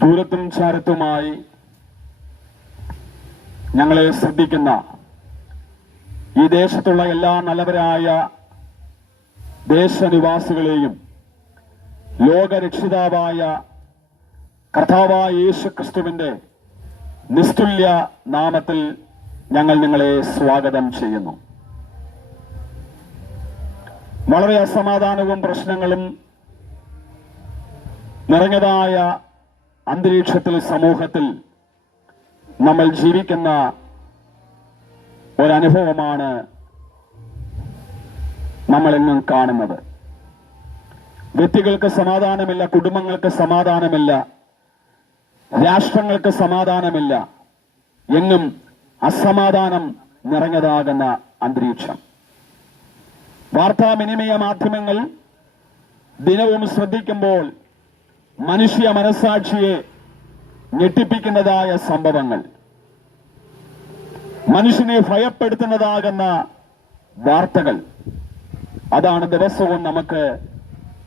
ദൂരത്തും ചാരത്തുമായി ഞങ്ങളെ ശ്രദ്ധിക്കുന്ന ഈ ദേശത്തുള്ള എല്ലാ നല്ലവരായ ദേശനിവാസികളെയും ലോകരക്ഷിതാവായ കർത്താവായ യേശു ക്രിസ്തുവിന്റെ നിസ്തുല്യ നാമത്തിൽ ഞങ്ങൾ നിങ്ങളെ സ്വാഗതം ചെയ്യുന്നു. വളരെ അസമാധാനവും പ്രശ്നങ്ങളും നിറഞ്ഞതായ അന്തരീക്ഷത്തിൽ സമൂഹത്തിൽ നമ്മൾ ജീവിക്കുന്ന ഒരനുഭവമാണ് നമ്മളെന്നും കാണുന്നത്. വ്യക്തികൾക്ക് സമാധാനമില്ല കുടുംബങ്ങൾക്ക് സമാധാനമില്ല രാഷ്ട്രങ്ങൾക്ക് സമാധാനമില്ല എങ്ങും അസമാധാനം നിറഞ്ഞതാകുന്ന അന്തരീക്ഷം. വാർത്താവിനിമയ മാധ്യമങ്ങൾ ദിനവും ശ്രദ്ധിക്കുമ്പോൾ മനുഷ്യ മനസാക്ഷിയെ ഞെട്ടിപ്പിക്കുന്നതായ സംഭവങ്ങൾ. മനുഷ്യനെ ഭയപ്പെടുത്തുന്നതാകുന്ന വാർത്തകൾ. അതാണ് ദിവസവും നമുക്ക്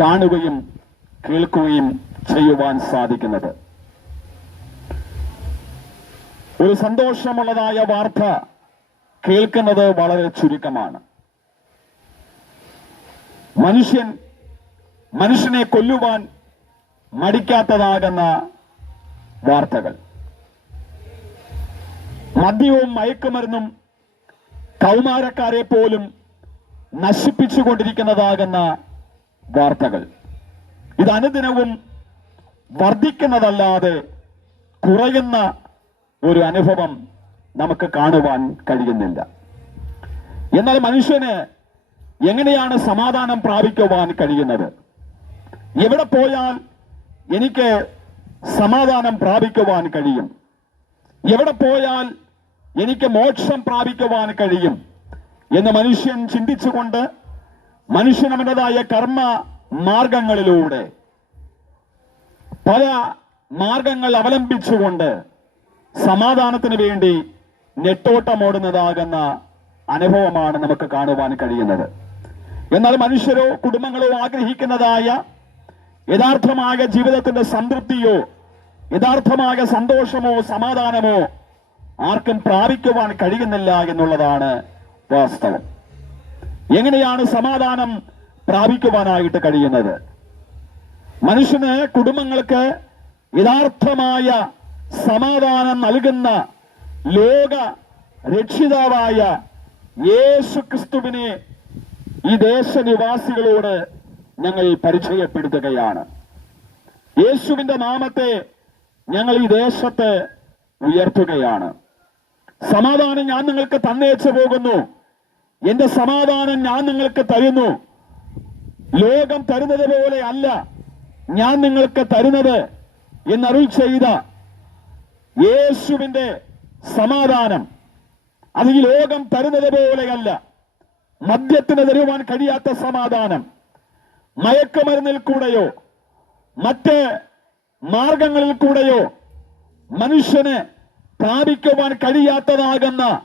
കാണുകയും കേൾക്കുകയും ചെയ്യുവാൻ സാധിക്കുന്നത്. ഒരു സന്തോഷമുള്ളതായ വാർത്ത കേൾക്കുന്നത് വളരെ ചുരുക്കമാണ്. മനുഷ്യൻ മനുഷ്യനെ കൊല്ലുവാൻ മടിക്കാത്തതാകുന്ന വാർത്തകൾ. മദ്യവും മയക്കുമരുന്നും കൗമാരക്കാരെ പോലും നശിപ്പിച്ചുകൊണ്ടിരിക്കുന്നതാകുന്ന വാർത്തകൾ. ഇത് അനുദിനവും വർദ്ധിക്കുന്നതല്ലാതെ കുറയുന്ന ഒരു അനുഭവം നമുക്ക് കാണുവാൻ കഴിയുന്നില്ല. എന്നാൽ മനുഷ്യന് എങ്ങനെയാണ് സമാധാനം പ്രാപിക്കുവാൻ കഴിയുന്നത്? എവിടെ പോയാൽ എനിക്ക് സമാധാനം പ്രാപിക്കുവാൻ കഴിയും. എവിടെ പോയാൽ എനിക്ക് മോക്ഷം പ്രാപിക്കുവാൻ കഴിയും എന്ന് മനുഷ്യൻ ചിന്തിച്ചുകൊണ്ട് മനുഷ്യൻ അവന്റെതായ കർമ്മ മാർഗങ്ങളിലൂടെ പല മാർഗങ്ങൾ അവലംബിച്ചുകൊണ്ട് സമാധാനത്തിന് വേണ്ടി നെട്ടോട്ടമോടുന്നതാകുന്ന അനുഭവമാണ് നമുക്ക് കാണുവാൻ കഴിയുന്നത്. എന്നാൽ മനുഷ്യരോ കുടുംബങ്ങളോ ആഗ്രഹിക്കുന്നതായ യഥാർത്ഥമായ ജീവിതത്തിന്റെ സംതൃപ്തിയോ യഥാർത്ഥമായ സന്തോഷമോ സമാധാനമോ ആർക്കും പ്രാപിക്കുവാൻ കഴിയുന്നില്ല എന്നുള്ളതാണ് വാസ്തവം. എങ്ങനെയാണ് സമാധാനം പ്രാപിക്കുവാനായിട്ട് കഴിയുന്നത്? മനുഷ്യന് കുടുംബങ്ങൾക്ക് യഥാർത്ഥമായ സമാധാനം നൽകുന്ന ലോക രക്ഷിതാവായ യേശു ക്രിസ്തുവിനെ ഈ ദേശനിവാസികളോട് ഞങ്ങൾ പരിചയപ്പെടുത്തുകയാണ്. യേശുവിന്റെ നാമത്തെ ഞങ്ങൾ ഈ ദേശത്ത് ഉയർത്തുകയാണ്. സമാധാനം ഞാൻ നിങ്ങൾക്ക് തന്നേച്ചു പോകുന്നു. എന്റെ സമാധാനം ഞാൻ നിങ്ങൾക്ക് തരുന്നു. ലോകം തരുന്നത് പോലെ അല്ല ഞാൻ നിങ്ങൾക്ക് തരുന്നത് എന്നറിൽ ചെയ്ത യേശുവിന്റെ സമാധാനം. അത് ഈ ലോകം തരുന്നത് പോലെയല്ല മദ്യത്തിന് തരുവാൻ കഴിയാത്ത സമാധാനം. മയക്കുമരുന്നിൽ കൂടെയോ? മറ്റ് മാർഗങ്ങളിൽ കൂടെയോ? മനുഷ്യന് പ്രാപിക്കുവാൻ കഴിയാത്തതാകുന്ന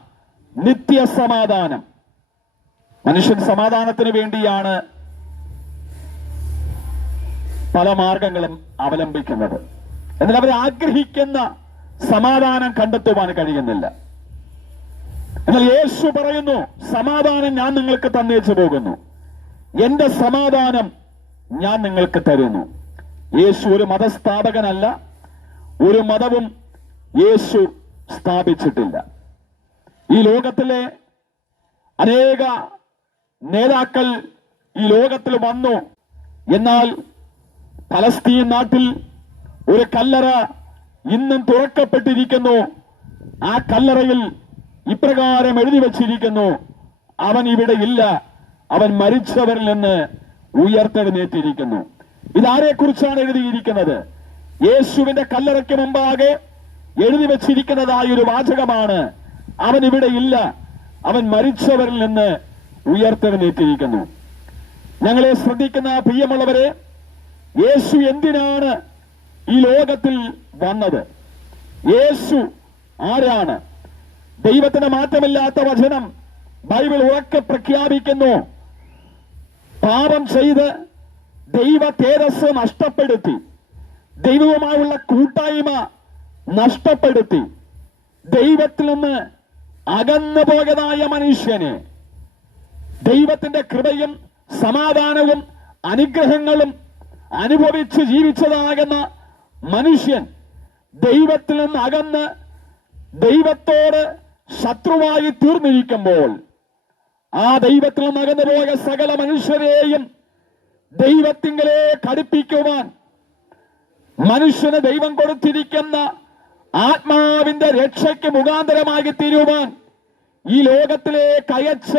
നിത്യസമാധാനം. മനുഷ്യൻ സമാധാനത്തിന് വേണ്ടിയാണ് പല മാർഗങ്ങളും അവലംബിക്കുന്നത്. എന്നാൽ അവർ ആഗ്രഹിക്കുന്ന സമാധാനം കണ്ടെത്തുവാൻ കഴിയുന്നില്ല. എന്നാൽ യേശു പറയുന്നു സമാധാനം ഞാൻ നിങ്ങൾക്ക് തന്നേച്ചു പോകുന്നു. എന്റെ സമാധാനം ഞാൻ നിങ്ങൾക്ക് തരുന്നു. യേശു ഒരു മതസ്ഥാപകനല്ല ഒരു മതവും യേശു സ്ഥാപിച്ചിട്ടില്ല. ഈ ലോകത്തിലെ അനേക നേതാക്കൾ ഈ ലോകത്തിൽ വന്നു. എന്നാൽ പലസ്തീൻ നാട്ടിൽ ഒരു കല്ലറ ഇന്നും തുറക്കപ്പെട്ടിരിക്കുന്നു. ആ കല്ലറയിൽ ഇപ്രകാരം എഴുതി വച്ചിരിക്കുന്നു അവൻ ഇവിടെ ഇല്ല. അവൻ മരിച്ചവരിൽ നിന്ന് ഉയർത്തെഴുന്നേറ്റിരിക്കുന്നു. ഇതാരെ കുറിച്ചാണ് എഴുതിയിരിക്കുന്നത്? യേശുവിന്റെ കല്ലറയ്ക്ക് മുമ്പാകെ എഴുതി വച്ചിരിക്കുന്നതായ ഒരു വാചകമാണ് അവൻ ഇവിടെ ഇല്ല. അവൻ മരിച്ചവരിൽ നിന്ന് ഉയർത്തെഴുന്നേറ്റിരിക്കുന്നു. ഞങ്ങളെ ശ്രദ്ധിക്കുന്ന പ്രിയമുള്ളവരെ യേശു എന്തിനാണ് ഈ ലോകത്തിൽ വന്നത്? യേശു ആരാണ്? ദൈവത്തിന് മാറ്റമില്ലാത്ത വചനം ബൈബിൾ ഉറക്കെ പ്രഖ്യാപിക്കുന്നു. പാപം ചെയ്ത് ദൈവ തേജസ് നഷ്ടപ്പെടുത്തി. ദൈവവുമായുള്ള കൂട്ടായ്മ നഷ്ടപ്പെടുത്തി. ദൈവത്തിൽ നിന്ന് അകന്നു പോയതായ മനുഷ്യനെ ദൈവത്തിന്റെ കൃപയും സമാധാനവും അനുഗ്രഹങ്ങളും അനുഭവിച്ച് ജീവിച്ചതാകുന്ന മനുഷ്യൻ ദൈവത്തിൽ നിന്ന് അകന്ന് ദൈവത്തോട് ശത്രുവായി തീർന്നിരിക്കുമ്പോൾ ആ ദൈവത്തിൽ നിന്ന് അകന്നു പോയ സകല മനുഷ്യരെയും ദൈവത്തിങ്കലെ കടുപ്പിക്കുവാൻ മനുഷ്യന് ദൈവം കൊടുത്തിരിക്കുന്ന ആത്മാവിന്റെ രക്ഷയ്ക്ക് മുഖാന്തരമായി തീരുവാൻ ഈ ലോകത്തിലെ കയച്ച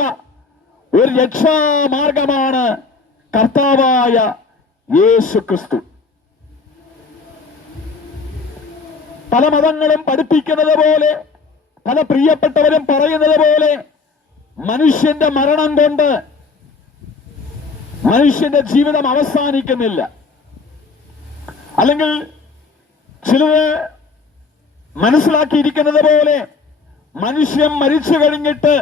ഒരു രക്ഷാമാർഗമാണ് കർത്താവായ യേശു ക്രിസ്തു പല മതങ്ങളും പഠിപ്പിക്കുന്നത് പോലെ പല പ്രിയപ്പെട്ടവരും പറയുന്നത് പോലെ മനുഷ്യന്റെ മരണം കൊണ്ട് മനുഷ്യന്റെ ജീവിതം അവസാനിക്കുന്നില്ല. അല്ലെങ്കിൽ ചിലര് മനസ്സിലാക്കിയിരിക്കുന്നത് പോലെ മനുഷ്യൻ മരിച്ചു കഴിഞ്ഞിട്ട്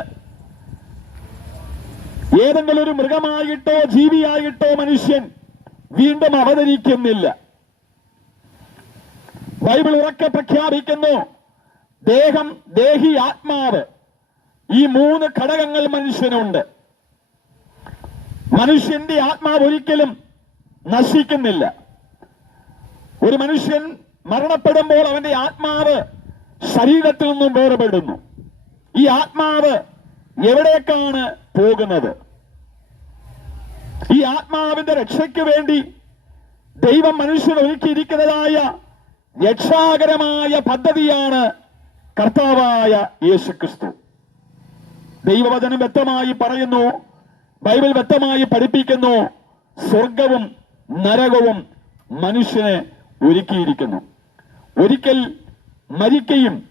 ഏതെങ്കിലും ഒരു മൃഗമായിട്ടോ ജീവിയായിട്ടോ മനുഷ്യൻ വീണ്ടും അവതരിക്കുന്നില്ല. ബൈബിൾ ഉറക്കെ പ്രഖ്യാപിക്കുന്നു ദേഹം ദേഹി ആത്മാവ്. ഈ മൂന്ന് ഘടകങ്ങൾ മനുഷ്യനുണ്ട്. മനുഷ്യന്റെ ആത്മാവ് ഒരിക്കലും നശിക്കുന്നില്ല. ഒരു മനുഷ്യൻ മരണപ്പെടുമ്പോൾ അവന്റെ ആത്മാവ് ശരീരത്തിൽ നിന്നും വേർപെടുന്നു. ഈ ആത്മാവ് എവിടേക്കാണ് പോകുന്നത്? ഈ ആത്മാവിന്റെ രക്ഷയ്ക്ക് വേണ്ടി ദൈവം മനുഷ്യൻ ഒരുക്കിയിരിക്കുന്നതായ രക്ഷാകരമായ പദ്ധതിയാണ് കർത്താവായ യേശുക്രിസ്തു. ദൈവവചനം വ്യക്തമായി പറയുന്നു. ബൈബിൾ വ്യക്തമായി പഠിപ്പിക്കുന്നു. സ്വർഗവും നരകവും മനുഷ്യനെ ഒരുക്കിയിരിക്കുന്നു. ഒരിക്കൽ മരിക്കയും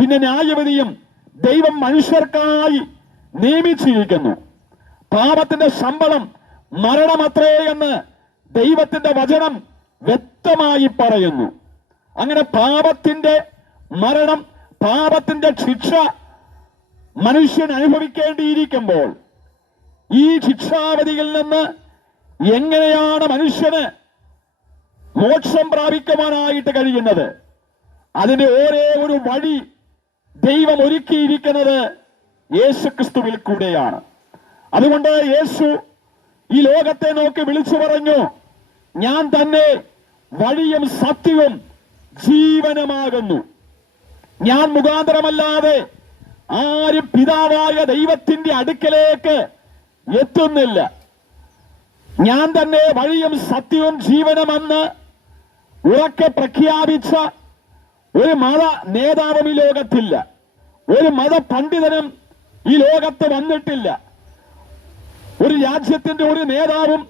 പിന്നെ ന്യായവതിയും ദൈവം മനുഷ്യർക്കായി നിയമിച്ചിരിക്കുന്നു. പാപത്തിന്റെ ശമ്പളം മരണമത്രേ എന്ന് ദൈവത്തിന്റെ വചനം വ്യക്തമായി പറയുന്നു. അങ്ങനെ പാപത്തിന്റെ മരണം പാപത്തിന്റെ ശിക്ഷ മനുഷ്യൻ അനുഭവിക്കേണ്ടിയിരിക്കുമ്പോൾ ഈ ശിക്ഷാവധിയിൽ നിന്ന് എങ്ങനെയാണ് മനുഷ്യന് മോക്ഷം പ്രാപിക്കുവാനായിട്ട് കഴിയുന്നത്? അതിന്റെ ഒരേ ഒരു വഴി ദൈവം ഒരുക്കിയിരിക്കുന്നത് യേശു ക്രിസ്തുവിൽ കൂടെയാണ്. അതുകൊണ്ട് യേശു ഈ ലോകത്തെ നോക്കി വിളിച്ചു പറഞ്ഞു ഞാൻ തന്നെ വഴിയും സത്യവും ജീവനമാകുന്നു. ഞാൻ മുഖാന്തരമല്ലാതെ ആരും പിതാവായ ദൈവത്തിന്റെ അടുക്കലേക്ക് എത്തുന്നില്ല. ഞാൻ തന്നെ വഴിയും സത്യവും ജീവനുമെന്ന് ഉറക്കെ പ്രഖ്യാപിച്ച ഒരു മത നേതാവും ഈ ലോകത്തില്ല. ഒരു മത പണ്ഡിതനും ഈ ലോകത്ത് വന്നിട്ടില്ല. ഒരു രാജ്യത്തിന്റെ ഒരു നേതാവും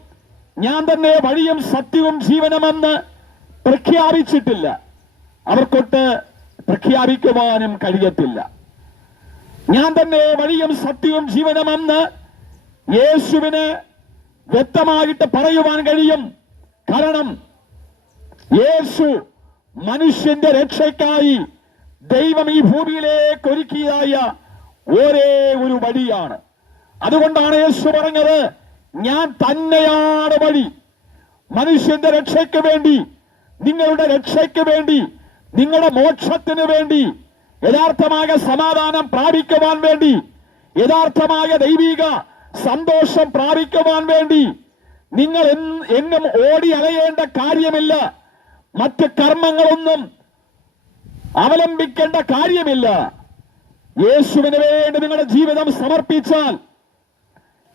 ഞാൻ തന്നെ വഴിയും സത്യവും ജീവനമെന്ന് പ്രഖ്യാപിച്ചിട്ടില്ല. അവർക്കൊട്ട് പ്രഖ്യാപിക്കുവാനും കഴിയത്തില്ല. ഞാൻ തന്നെ വഴിയും സത്യവും ജീവനമെന്ന് യേശുവിന് വ്യക്തമായിട്ട് പറയുവാൻ കഴിയും. കാരണം യേശു മനുഷ്യന്റെ രക്ഷയ്ക്കായി ദൈവം ഈ ഭൂമിയിലേക്ക് ഒരുക്കിയതായ ഒരേ ഒരു വഴിയാണ്. അതുകൊണ്ടാണ് യേശു പറഞ്ഞത് ഞാൻ തന്നെയാണ് വഴി. മനുഷ്യന്റെ രക്ഷയ്ക്ക് വേണ്ടി നിങ്ങളുടെ രക്ഷയ്ക്ക് വേണ്ടി നിങ്ങളുടെ മോക്ഷത്തിന് വേണ്ടി യഥാർത്ഥമായ സമാധാനം പ്രാപിക്കുവാൻ വേണ്ടി യഥാർത്ഥമായ ദൈവിക സന്തോഷം പ്രാപിക്കുവാൻ വേണ്ടി നിങ്ങൾ എന്നും ഓടി അലയേണ്ട കാര്യമില്ല. മറ്റ് കർമ്മങ്ങളൊന്നും അവലംബിക്കേണ്ട കാര്യമില്ല. യേശുവിന് വേണ്ടി നിങ്ങളുടെ ജീവിതം സമർപ്പിച്ചാൽ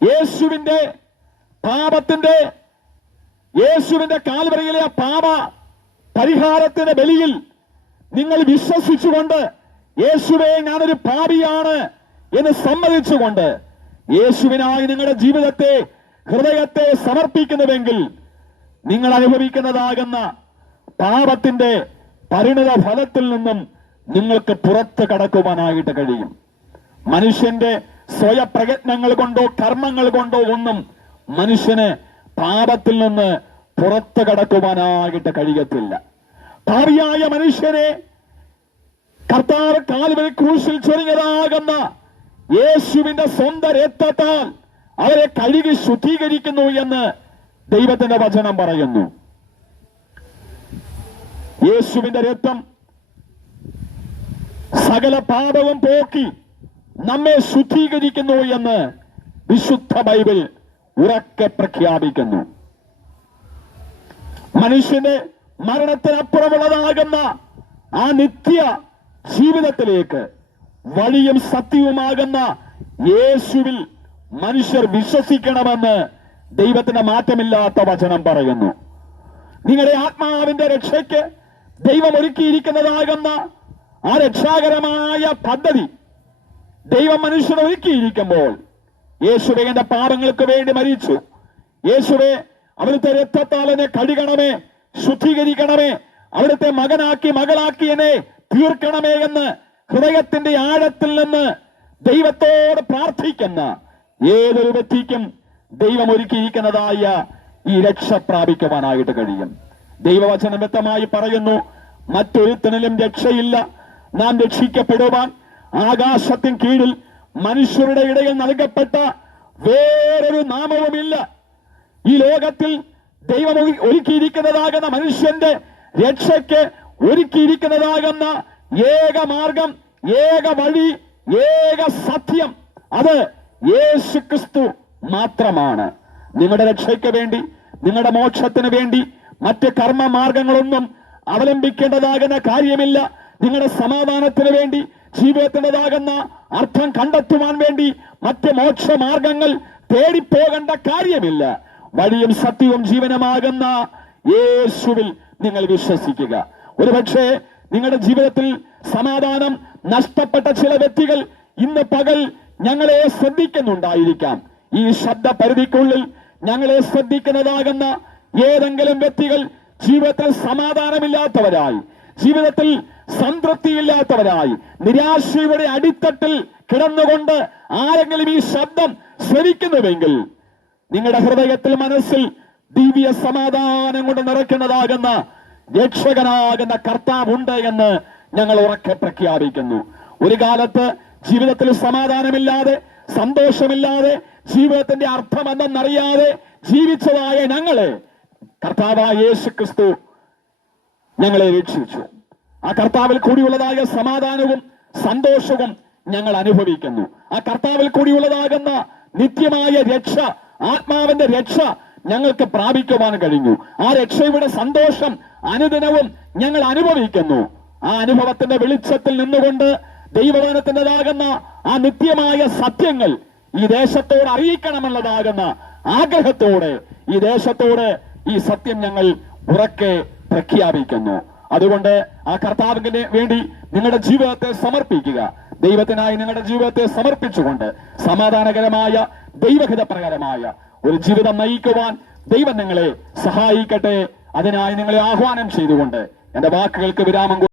യേശുവിന്റെ പാപത്തിന്റെ യേശുവിന്റെ കാൽവരയിലെ പാപ പരിഹാരത്തിന്റെ ബലിയിൽ നിങ്ങൾ വിശ്വസിച്ചുകൊണ്ട് യേശുവെ ഞാനൊരു പാപിയാണ് എന്ന് സമ്മതിച്ചുകൊണ്ട് യേശുവിനായി നിങ്ങളുടെ ജീവിതത്തെ ഹൃദയത്തെ സമർപ്പിക്കുന്നുവെങ്കിൽ നിങ്ങൾ അനുഭവിക്കുന്നതാകുന്ന പാപത്തിന്റെ പരിണിത ഫലത്തിൽ നിന്നും നിങ്ങൾക്ക് പുറത്ത് കടക്കുവാനായിട്ട് കഴിയും. മനുഷ്യന്റെ സ്വയപ്രയത്നങ്ങൾ കൊണ്ടോ കർമ്മങ്ങൾ കൊണ്ടോ ഒന്നും മനുഷ്യന് പാപത്തിൽ നിന്ന് പുറത്ത് കടക്കുവാനായിട്ട് കഴിയത്തില്ല. പാപിയായ മനുഷ്യനെ കർത്താവ് കാലുവരി ക്രൂശിൽ ചൊരിഞ്ഞതാകുന്ന യേശുവിന്റെ സ്വന്തം രക്തത്താൽ അവരെ കഴുകി ശുദ്ധീകരിക്കുന്നു എന്ന് ദൈവത്തിന്റെ വചനം പറയുന്നു. യേശുവിന്റെ രക്തം സകല പാപവും പോക്കി നമ്മെ ശുദ്ധീകരിക്കുന്നു എന്ന് വിശുദ്ധ ബൈബിൾ ഉറക്കെ പ്രഖ്യാപിക്കുന്നു. മനുഷ്യന്റെ മരണത്തിനപ്പുറമുള്ളതാകുന്ന ആ നിത്യ ജീവിതത്തിലേക്ക് വഴിയും സത്യവുമാകുന്ന യേശുവിൽ മനുഷ്യർ വിശ്വസിക്കണമെന്ന് ദൈവത്തിന്റെ മാറ്റമില്ലാത്ത വചനം പറയുന്നു. നിങ്ങളുടെ ആത്മാവിന്റെ രക്ഷയ്ക്ക് ദൈവം ഒരുക്കിയിരിക്കുന്നതാകുന്ന ആ രക്ഷാകരമായ പദ്ധതി ദൈവം മനുഷ്യനെ ഒരുക്കിയിരിക്കുമ്പോൾ യേശുവെ എന്റെ പാപങ്ങൾക്ക് വേണ്ടി മരിച്ചു. യേശുവെ അവിടുത്തെ രക്തത്താലനെ കഴുകണമേ ശുദ്ധീകരിക്കണമേ അവിടുത്തെ മകനാക്കി മകളാക്കി എന്നെ തീർക്കണമേ എന്ന് ഹൃദയത്തിന്റെ ആഴത്തിൽ നിന്ന് ദൈവത്തോട് പ്രാർത്ഥിക്കുന്ന ഏതൊരു വ്യക്തിക്കും ദൈവം ഒരുക്കിയിരിക്കുന്നതായ ഈ രക്ഷ പ്രാപിക്കുവാനായിട്ട് കഴിയും. ദൈവവചനം വ്യക്തമായി പറയുന്നു മറ്റൊരുത്തനിലും രക്ഷയില്ല. നാം രക്ഷിക്കപ്പെടുവാൻ ആകാശത്തിൻ കീഴിൽ മനുഷ്യരുടെ ഇടയിൽ നൽകപ്പെട്ട വേറൊരു നാമവുമില്ല. ഈ ലോകത്തിൽ ദൈവം ഒരു- ഒരുക്കിയിരിക്കുന്നതാകുന്ന മനുഷ്യന്റെ രക്ഷയ്ക്ക് ഒരുക്കിയിരിക്കുന്നതാകുന്ന ഏക മാർഗം ഏക വഴി ഏക സത്യം അത് യേശു ക്രിസ്തു മാത്രമാണ്. നിങ്ങളുടെ രക്ഷയ്ക്ക് വേണ്ടി നിങ്ങളുടെ മോക്ഷത്തിന് വേണ്ടി മറ്റ് കർമ്മ മാർഗങ്ങളൊന്നും അവലംബിക്കേണ്ടതാകുന്ന കാര്യമില്ല. നിങ്ങളുടെ സമാധാനത്തിന് വേണ്ടി ജീവിതത്തിന്റെതാകുന്ന അർത്ഥം കണ്ടെത്തുവാൻ വേണ്ടി മറ്റ് മോക്ഷ മാർഗങ്ങൾ തേടിപ്പോകേണ്ട കാര്യമില്ല. വഴിയും സത്യവും ജീവനമാകുന്ന യേശുവിൽ നിങ്ങൾ വിശ്വസിക്കുക. ഒരുപക്ഷെ നിങ്ങളുടെ ജീവിതത്തിൽ സമാധാനം നഷ്ടപ്പെട്ട ചില വ്യക്തികൾ ഇന്ന് പകൽ ഞങ്ങളെ ശ്രദ്ധിക്കുന്നുണ്ടായിരിക്കാം. ഈ ശബ്ദ പരിധിക്കുള്ളിൽ ഞങ്ങളെ ശ്രദ്ധിക്കുന്നതാകുന്ന ഏതെങ്കിലും വ്യക്തികൾ ജീവിതത്തിൽ സമാധാനമില്ലാത്തവരായി ജീവിതത്തിൽ സംതൃപ്തിയില്ലാത്തവരായി നിരാശയുടെ അടിത്തട്ടിൽ കിടന്നുകൊണ്ട് ആരെങ്കിലും ഈ ശബ്ദം ശ്രവിക്കുന്നുവെങ്കിൽ നിങ്ങളുടെ ഹൃദയത്തിൽ മനസ്സിൽ ദിവ്യ സമാധാനം കൊണ്ട് നിറയ്ക്കുന്നതാകുന്ന രക്ഷകനാകുന്ന കർത്താവുണ്ട് എന്ന് ഞങ്ങൾ ഉറക്കെ പ്രഖ്യാപിക്കുന്നു. ഒരു കാലത്ത് ജീവിതത്തിൽ സമാധാനമില്ലാതെ സന്തോഷമില്ലാതെ ജീവിതത്തിന്റെ അർത്ഥം എന്തെന്നറിയാതെ ജീവിച്ചതായ ഞങ്ങളെ കർത്താവായ യേശു ക്രിസ്തു ഞങ്ങളെ രക്ഷിച്ചു. ആ കർത്താവിൽ കൂടിയുള്ളതായ സമാധാനവും സന്തോഷവും ഞങ്ങൾ അനുഭവിക്കുന്നു. ആ കർത്താവിൽ കൂടിയുള്ളതാകുന്ന നിത്യമായ രക്ഷ ആത്മാവിന്റെ രക്ഷ ഞങ്ങൾക്ക് പ്രാപിക്കുവാൻ കഴിഞ്ഞു. ആ രക്ഷയുടെ സന്തോഷം അനുദിനവും ഞങ്ങൾ അനുഭവിക്കുന്നു. ആ അനുഭവത്തിന്റെ വെളിച്ചത്തിൽ നിന്നുകൊണ്ട് ദൈവവചനത്തിന്റെതാകുന്ന ആ നിത്യമായ സത്യങ്ങൾ ഈ ദേശത്തോട് അറിയിക്കണമെന്നതാകുന്ന ആഗ്രഹത്തോടെ ഈ ദേശത്തോട് ഈ സത്യം ഞങ്ങൾ ഉറക്കെ പ്രഖ്യാപിക്കുന്നു. അതുകൊണ്ട് ആ കർത്താവിന് വേണ്ടി നിങ്ങളുടെ ജീവിതത്തെ സമർപ്പിക്കുക. ദൈവത്തിനായി നിങ്ങളുടെ ജീവിതത്തെ സമർപ്പിച്ചുകൊണ്ട് സമാധാനകരമായ ദൈവഹിതപ്രകാരമായ ഒരു ജീവിതം നയിക്കുവാൻ ദൈവം നിങ്ങളെ സഹായിക്കട്ടെ അതിനായി നിങ്ങളെ ആഹ്വാനം ചെയ്തുകൊണ്ട് എന്റെ വാക്കുകൾക്ക് വിരാമം